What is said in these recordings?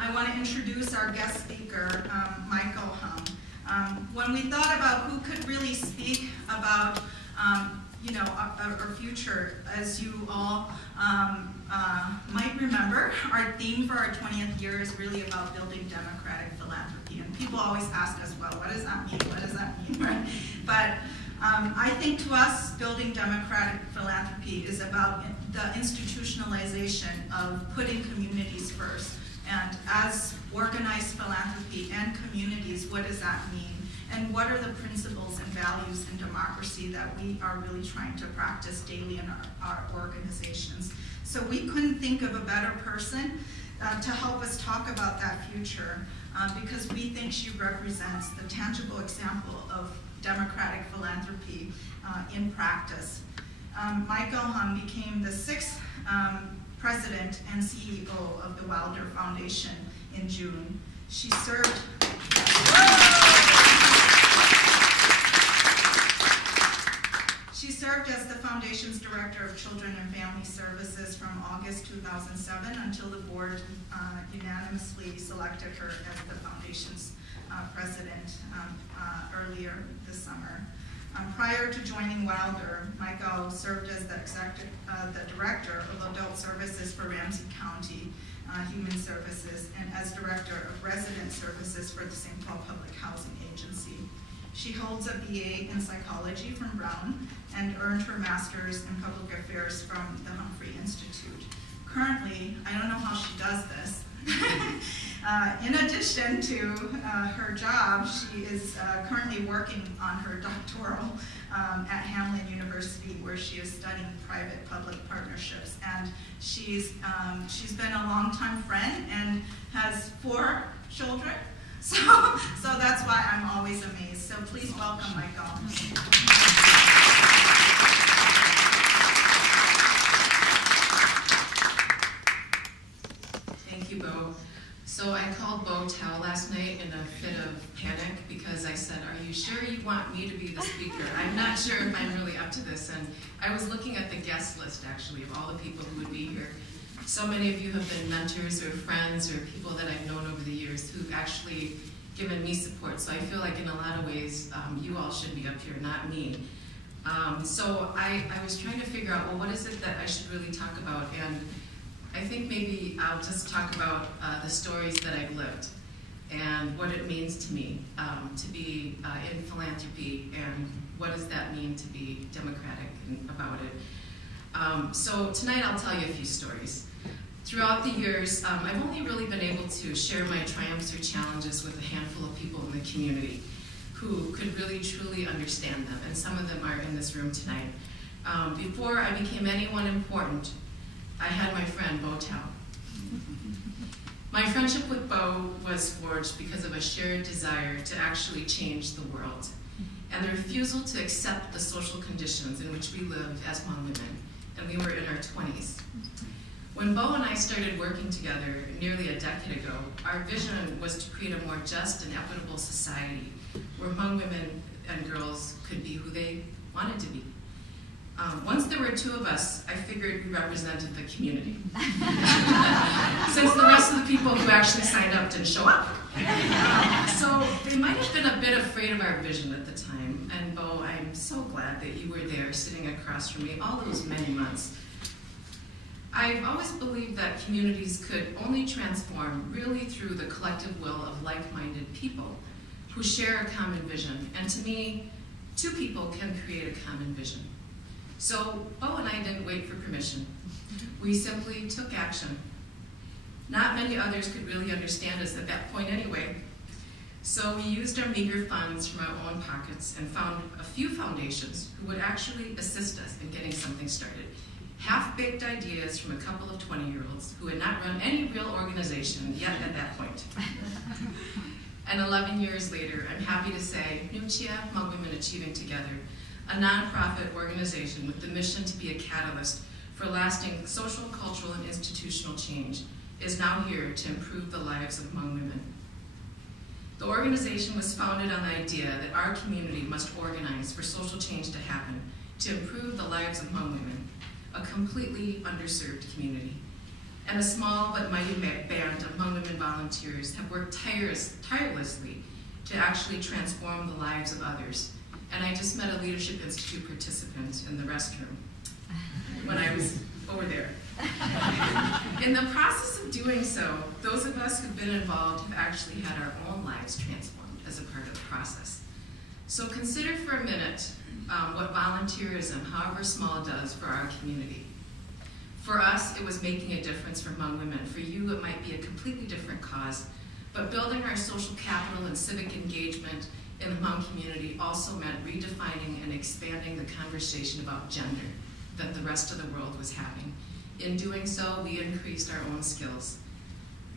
I want to introduce our guest speaker, Michael Hung. When we thought about who could really speak about our future, as you all might remember, our theme for our 20th year is really about building democratic philanthropy. And people always ask us, well, what does that mean? What does that mean? Right? But I think to us, building democratic philanthropy is about the institutionalization of putting communities first. And as organized philanthropy and communities, what does that mean? And what are the principles and values in democracy that we are really trying to practice daily in our organizations? So we couldn't think of a better person to help us talk about that future because we think she represents the tangible example of democratic philanthropy in practice. Michael Hung became the 6th president and CEO of the Wilder Foundation in June. She served as the Foundation's Director of Children and Family Services from August 2007 until the board unanimously selected her as the Foundation's president earlier this summer. Prior to joining Wilder, Michael served as the Director of Adult Services for Ramsey County Human Services and as Director of Resident Services for the St. Paul Public Housing Agency. She holds a BA in Psychology from Brown and earned her Master's in Public Affairs from the Humphrey Institute. Currently, I don't know how she does this. In addition to her job, she is currently working on her doctoral at Hamline University, where she is studying private-public partnerships. And she's been a longtime friend and has 4 children. So that's why I'm always amazed. So please welcome Michael. Thank you, Bo. So I called Bo Tell last night in a fit of panic because I said, are you sure you want me to be the speaker? I'm not sure if I'm really up to this. And I was looking at the guest list, actually, of all the people who would be here. So many of you have been mentors or friends or people that I've known over the years who've actually given me support. So I feel like in a lot of ways, you all should be up here, not me. So I was trying to figure out, well, what is it that I should really talk about? And I think maybe I'll just talk about the stories that I've lived and what it means to me to be in philanthropy and what does that mean to be democratic about it. So tonight I'll tell you a few stories. Throughout the years, I've only really been able to share my triumphs or challenges with a handful of people in the community who could really truly understand them, and some of them are in this room tonight. Before I became anyone important, I had my friend Bo Tell. My friendship with Bo was forged because of a shared desire to actually change the world and the refusal to accept the social conditions in which we lived as Hmong women, and we were in our 20s. When Bo and I started working together nearly a decade ago, our vision was to create a more just and equitable society where Hmong women and girls could be who they wanted to be. Once there were 2 of us, I figured we represented the community. Since the rest of the people who actually signed up didn't show up. So they might have been a bit afraid of our vision at the time. And Bo, I'm so glad that you were there sitting across from me all those many months. I've always believed that communities could only transform really through the collective will of like-minded people who share a common vision. And to me, 2 people can create a common vision. So Bo and I didn't wait for permission. We simply took action. Not many others could really understand us at that point anyway. So we used our meager funds from our own pockets and found a few foundations who would actually assist us in getting something started. Half-baked ideas from a couple of 20-year-olds who had not run any real organization yet at that point. And 11 years later, I'm happy to say, Nuchia Hmong Women Achieving Together, a nonprofit organization with the mission to be a catalyst for lasting social, cultural, and institutional change, is now here to improve the lives of Hmong women. The organization was founded on the idea that our community must organize for social change to happen, to improve the lives of Hmong women, a completely underserved community. and a small but mighty band of Hmong women volunteers have worked tirelessly to actually transform the lives of others. And I just met a Leadership Institute participant in the restroom when I was over there. In the process of doing so, those of us who've been involved have actually had our own lives transformed as a part of the process. So consider for a minute what volunteerism, however small, does for our community. For us, it was making a difference for Hmong women. For you, it might be a completely different cause. But building our social capital and civic engagement in the Hmong community also meant redefining and expanding the conversation about gender that the rest of the world was having. In doing so, we increased our own skills.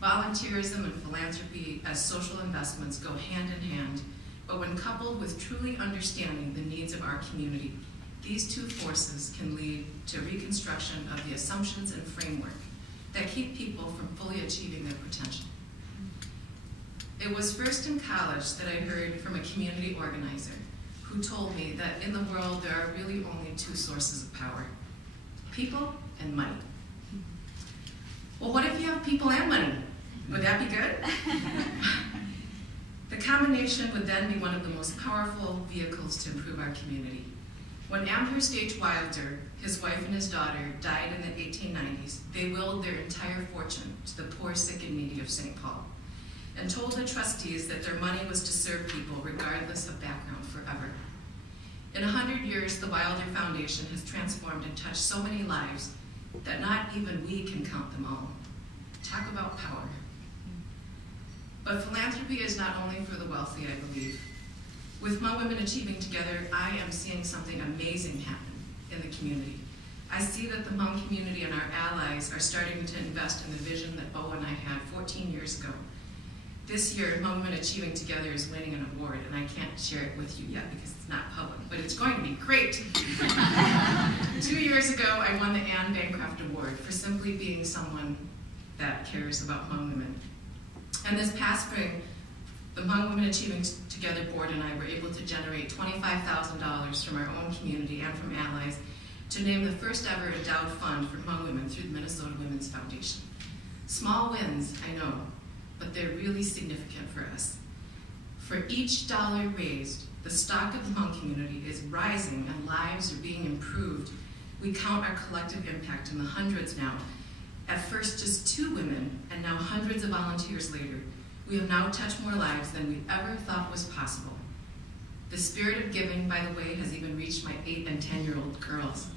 Volunteerism and philanthropy as social investments go hand in hand, but when coupled with truly understanding the needs of our community, these two forces can lead to reconstruction of the assumptions and framework that keep people from fully achieving their potential. It was first in college that I heard from a community organizer who told me that in the world there are really only two sources of power: people and money. Well, what if you have people and money? Would that be good? The combination would then be one of the most powerful vehicles to improve our community. When Amherst H. Wilder, his wife and his daughter, died in the 1890s, they willed their entire fortune to the poor, sick, and needy of St. Paul, and told the trustees that their money was to serve people regardless of background forever. In 100 years, the Wilder Foundation has transformed and touched so many lives that not even we can count them all. Talk about power. But philanthropy is not only for the wealthy, I believe. With Hmong Women Achieving Together, I am seeing something amazing happen in the community. I see that the Hmong community and our allies are starting to invest in the vision that Bo and I had 14 years ago. This year, Hmong Women Achieving Together is winning an award, and I can't share it with you yet because it's not public, but it's going to be great. 2 years ago, I won the Anne Bancroft Award for simply being someone that cares about Hmong women. And this past spring, the Hmong Women Achieving Together board and I were able to generate $25,000 from our own community and from allies to name the first ever endowed fund for Hmong women through the Minnesota Women's Foundation. Small wins, I know, but they're really significant for us. For each dollar raised, the stock of the Hmong community is rising and lives are being improved. We count our collective impact in the hundreds now. At first, just 2 women, and now hundreds of volunteers later, we have now touched more lives than we ever thought was possible. The spirit of giving, by the way, has even reached my 8- and 10-year-old girls.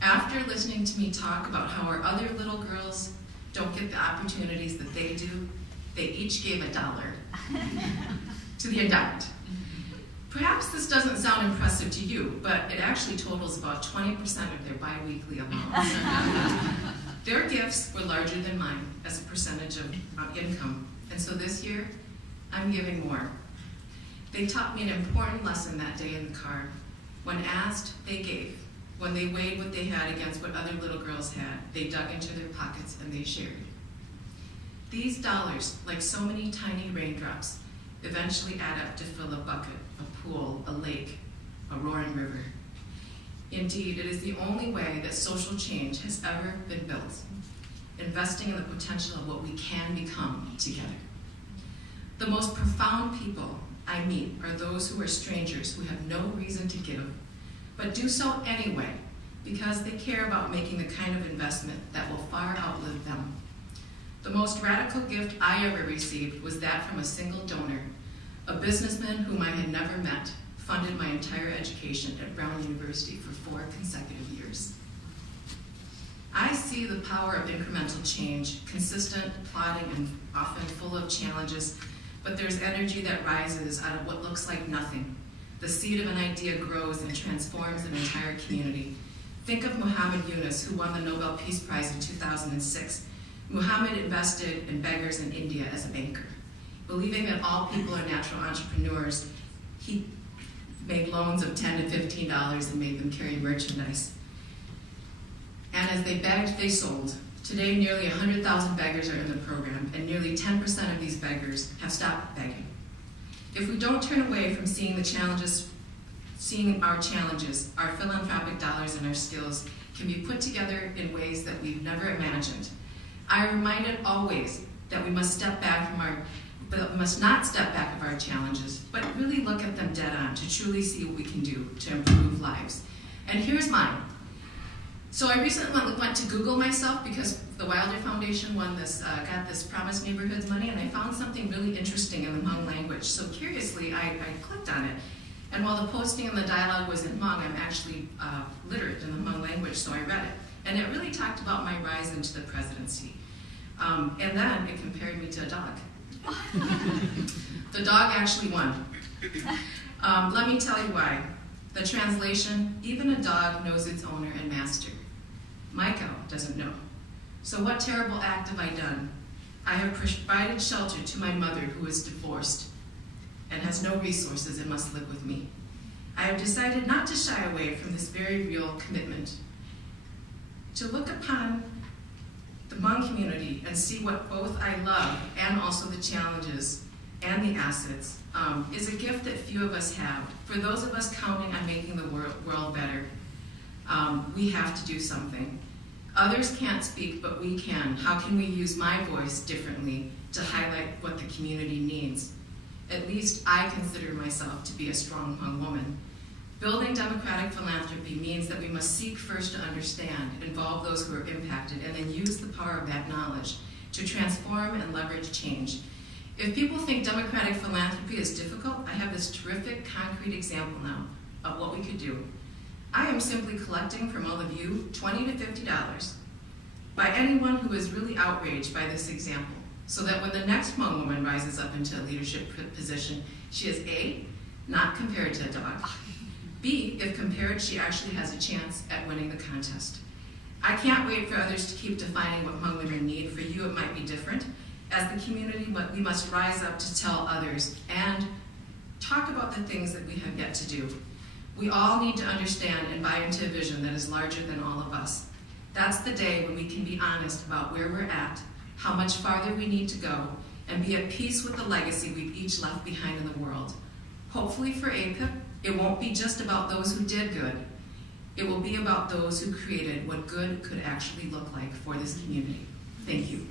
After listening to me talk about how our other little girls don't get the opportunities that they do, they each gave $1 to the endowment. Perhaps this doesn't sound impressive to you, but it actually totals about 20% of their bi-weekly allowance. Their gifts were larger than mine as a percentage of income, and so this year, I'm giving more. They taught me an important lesson that day in the car. When asked, they gave. When they weighed what they had against what other little girls had, they dug into their pockets and they shared. These dollars, like so many tiny raindrops, eventually add up to fill a bucket, a pool, a lake, a roaring river. Indeed, it is the only way that social change has ever been built, investing in the potential of what we can become together. The most profound people I meet are those who are strangers who have no reason to give, but do so anyway because they care about making the kind of investment that will far outlive them. The most radical gift I ever received was that from a single donor, a businessman whom I had never met, funded my entire education at Brown University for 4 consecutive years. I see the power of incremental change, consistent, plodding, and often full of challenges, but there's energy that rises out of what looks like nothing. The seed of an idea grows and transforms an entire community. Think of Muhammad Yunus, who won the Nobel Peace Prize in 2006. Muhammad invested in beggars in India as a banker. Believing that all people are natural entrepreneurs, he made loans of $10 to $15 and made them carry merchandise. And as they begged, they sold. Today, nearly 100,000 beggars are in the program, and nearly 10% of these beggars have stopped begging. If we don't turn away from seeing our challenges, our philanthropic dollars and our skills can be put together in ways that we've never imagined. I am reminded always that we must not step back of our challenges, but really look at them dead on to truly see what we can do to improve lives. And here's mine. So I recently went to Google myself because the Wilder Foundation got this Promised Neighborhoods money, and I found something really interesting in the Hmong language. So curiously, I clicked on it. And while the posting and the dialogue was in Hmong, I'm actually literate in the Hmong language, so I read it. And it really talked about my rise into the presidency. And then it compared me to a dog. The dog actually won. Let me tell you why. The translation, even a dog knows its owner and master. My cow doesn't know. So what terrible act have I done? I have provided shelter to my mother who is divorced and has no resources and must live with me. I have decided not to shy away from this very real commitment, to look upon the Hmong community and see what both I love and also the challenges and the assets is a gift that few of us have. For those of us counting on making the world better, we have to do something. Others can't speak, but we can. How can we use my voice differently to highlight what the community needs? At least I consider myself to be a strong Hmong woman. Building democratic philanthropy means that we must seek first to understand, involve those who are impacted, and then use the power of that knowledge to transform and leverage change. If people think democratic philanthropy is difficult, I have this terrific concrete example now of what we could do. I am simply collecting from all of you $20 to $50 by anyone who is really outraged by this example, so that when the next Hmong woman rises up into a leadership position, she is A, not compared to a dog, B, if compared, she actually has a chance at winning the contest. I can't wait for others to keep defining what Hmong women need. For you, it might be different. As the community, we must rise up to tell others and talk about the things that we have yet to do. We all need to understand and buy into a vision that is larger than all of us. That's the day when we can be honest about where we're at, how much farther we need to go, and be at peace with the legacy we've each left behind in the world. Hopefully for AAPIP, it won't be just about those who did good. It will be about those who created what good could actually look like for this community. Thank you.